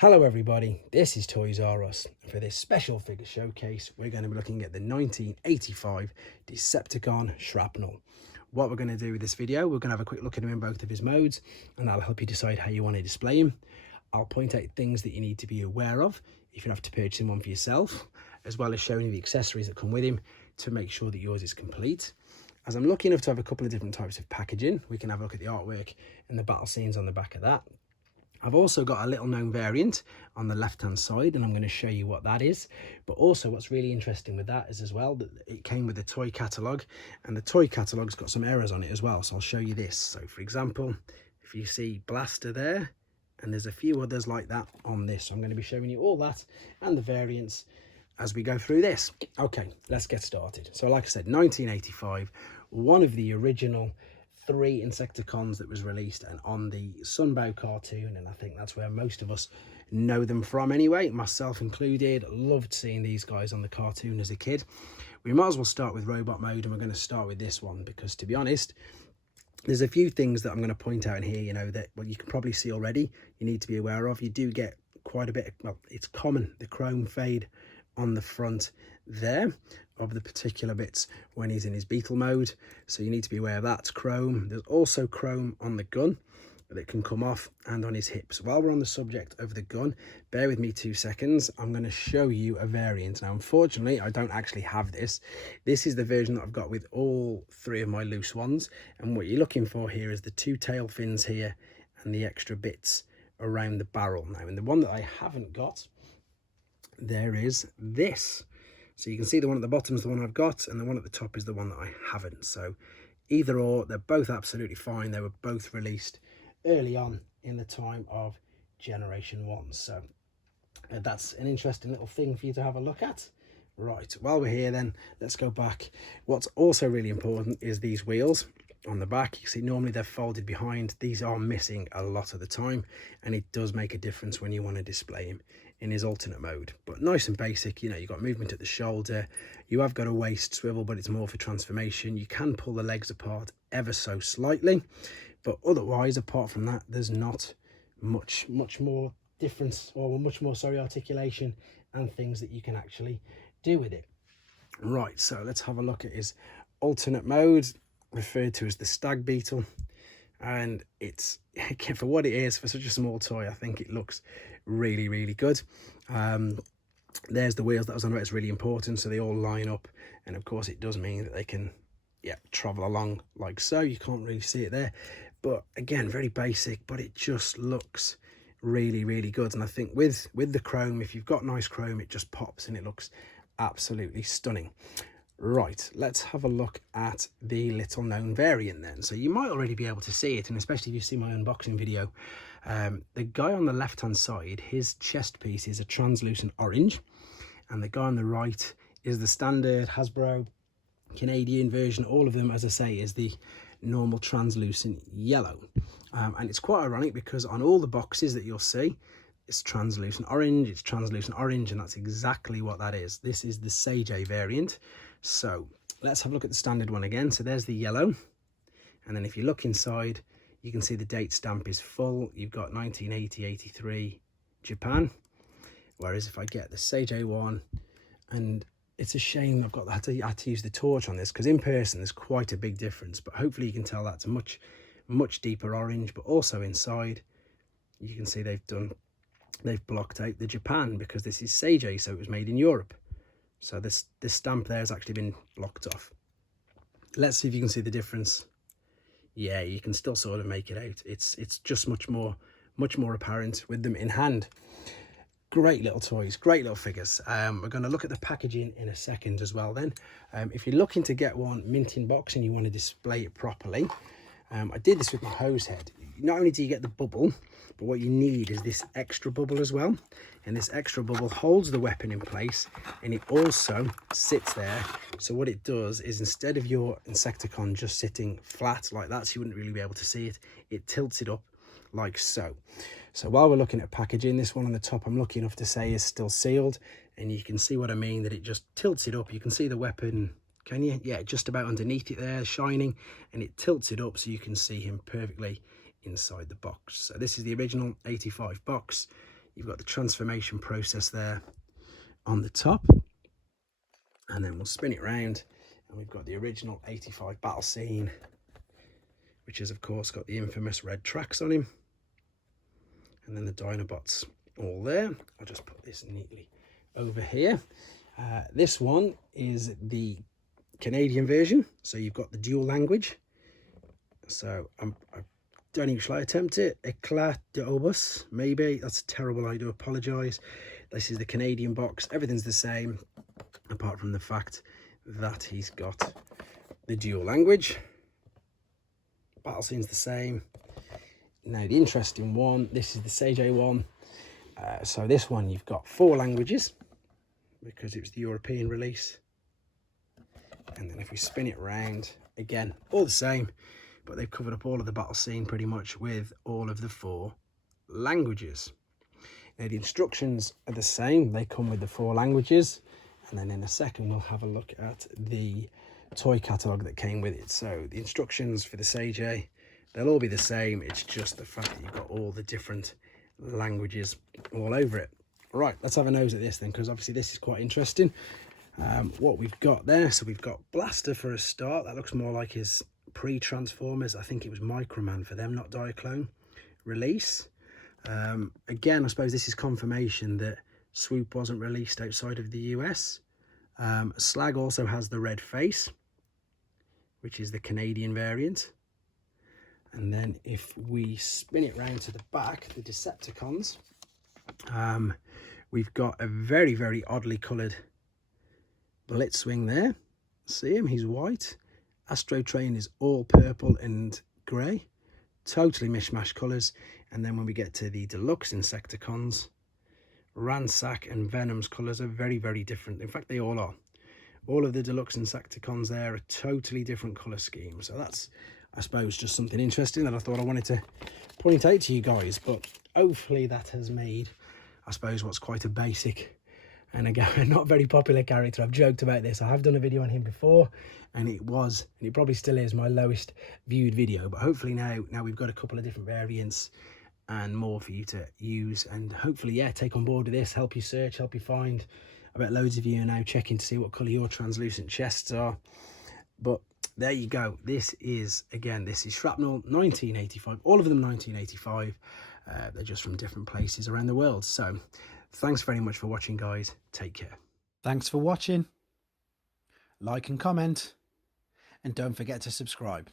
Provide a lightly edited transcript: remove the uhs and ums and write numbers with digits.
Hello everybody, this is Toys R Us, and for this special figure showcase we're going to be looking at the 1985 Decepticon Shrapnel. What we're going to do with this video, we're going to have a quick look at him in both of his modes, and that'll help you decide how you want to display him. I'll point out things that you need to be aware of if you have to purchase one for yourself, as well as showing you the accessories that come with him to make sure that yours is complete. As I'm lucky enough to have a couple of different types of packaging, we can have a look at the artwork and the battle scenes on the back of that. I've also got a little known variant on the left hand side, and I'm going to show you what that is. But also what's really interesting with that is as well that it came with a toy catalogue, and the toy catalogue's got some errors on it as well, so I'll show you this. So for example, if you see Blaster there, and there's a few others like that on this, so I'm going to be showing you all that and the variants as we go through this. Okay, let's get started. So like I said, 1985, one of the original 3 Insecticons that was released, and on the Sunbow cartoon, and I think that's where most of us know them from anyway, myself included. Loved seeing these guys on the cartoon as a kid. We might as well start with robot mode, and we're going to start with this one because, to be honest, there's a few things that I'm going to point out in here, you know, that you can probably see already, you need to be aware of. You do get quite a bit, well, it's common, the chrome fade on the front there of the particular bits when he's in his beetle mode, so you need to be aware of that. Chrome. There's also chrome on the gun that can come off, and on his hips. While we're on the subject of the gun, bear with me 2 seconds. I'm going to show you a variant. Now unfortunately I don't actually have this. This is the version that I've got with all 3 of my loose ones, and what you're looking for here is the 2 tail fins here and the extra bits around the barrel. Now in the one that I haven't got, there is this. So you can see the one at the bottom is the one I've got, and the one at the top is the one that I haven't. So either or, they're both absolutely fine. They were both released early on in the time of Generation 1. So that's an interesting little thing for you to have a look at. Right, while we're here then, let's go back. What's also really important is these wheels on the back. You see normally they're folded behind. These are missing a lot of the time, and it does make a difference when you want to display him in his alternate mode. But nice and basic, you know, you've got movement at the shoulder, you have got a waist swivel, but it's more for transformation. You can pull the legs apart ever so slightly, but otherwise, apart from that, there's not much more difference, or much more, sorry, articulation and things that you can actually do with it. Right, so let's have a look at his alternate mode, referred to as the Stag Beetle. And it's, for what it is, for such a small toy, I think it looks really good. There's the wheels that I was on about. It's really important, so they all line up, and of course it does mean that they can travel along like so. You can't really see it there, but again, very basic, but it just looks really good. And I think with the chrome, if you've got nice chrome, it just pops and it looks absolutely stunning. Right, let's have a look at the little known variant then. So you might already be able to see it, and especially if you see my unboxing video, the guy on the left hand side, his chest piece is a translucent orange, and the guy on the right is the standard Hasbro Canadian version. All of them, as I say, is the normal translucent yellow, and it's quite ironic because on all the boxes that you'll see, it's translucent orange, and that's exactly what that is. This is the ceji variant. So let's have a look at the standard one again. So there's the yellow, and then if you look inside, you can see the date stamp is full. You've got 1980-83 Japan, whereas if I get the ceji one, and it's a shame I've got that, I had to use the torch on this because in person there's quite a big difference, but hopefully you can tell that's a much deeper orange. But also inside you can see they've blocked out the Japan because this is ceji, so it was made in Europe. So this stamp there has actually been blocked off. Let's see if you can see the difference. Yeah, you can still sort of make it out. It's just much more apparent with them in hand. Great little toys, great little figures. We're going to look at the packaging in a second as well then. If you're looking to get one mint in box and you want to display it properly, I did this with my hose head. Not only do you get the bubble, but what you need is this extra bubble as well. And this extra bubble holds the weapon in place, and it also sits there. So what it does is, instead of your Insecticon just sitting flat like that, so you wouldn't really be able to see it, it tilts it up like so. So while we're looking at packaging, this one on the top, I'm lucky enough to say is still sealed, and you can see what I mean, that it just tilts it up. You can see the weapon, can you? Yeah, just about underneath it there, shining, and it tilts it up so you can see him perfectly inside the box. So this is the original 85 box. You've got the transformation process there on the top, and then we'll spin it round and we've got the original 85 battle scene, which has of course got the infamous red tracks on him, and then the Dinobots all there. I'll just put this neatly over here. This one is the Canadian version, so you've got the dual language. So I don't even, shall I attempt it? Eclat de obus, maybe. That's terrible, I do apologise. This is the Canadian box. Everything's the same, apart from the fact that he's got the dual language. Battle scene's the same. Now the interesting one, this is the ceji one. So this one you've got 4 languages, because it was the European release. And then if we spin it round, again, all the same, but they've covered up all of the battle scene pretty much with all of the 4 languages. Now the instructions are the same, they come with the 4 languages, and then in a second we'll have a look at the toy catalogue that came with it. So the instructions for the ceji, they'll all be the same, it's just the fact that you've got all the different languages all over it. Right, let's have a nose at this then, because obviously this is quite interesting. What we've got there, so we've got Blaster for a start. That looks more like his pre-Transformers. I think it was Microman for them, not Diaclone release. Again, I suppose this is confirmation that Swoop wasn't released outside of the US. Slag also has the red face, which is the Canadian variant. And then if we spin it round to the back, the Decepticons, we've got a very, very oddly coloured Blitzwing there. See him, he's white. Astro Train is all purple and grey, totally mishmash colours. And then when we get to the deluxe Insecticons, Ransack and Venom's colours are very, very different. In fact, they all are. All of the deluxe Insecticons there are totally different colour schemes. So that's, I suppose, just something interesting that I thought I wanted to point out to you guys. But hopefully that has made, I suppose, what's quite a basic and again, a not very popular character. I've joked about this. I have done a video on him before, and it was, and it probably still is, my lowest viewed video. But hopefully now we've got a couple of different variants and more for you to use, and hopefully, yeah, take on board with this, help you search, help you find. I bet loads of you are now checking to see what colour your translucent chests are. But there you go. This is, again, this is Shrapnel 1985. All of them 1985. They're just from different places around the world. So thanks very much for watching, guys. Take care. Thanks for watching. Like and comment, and don't forget to subscribe.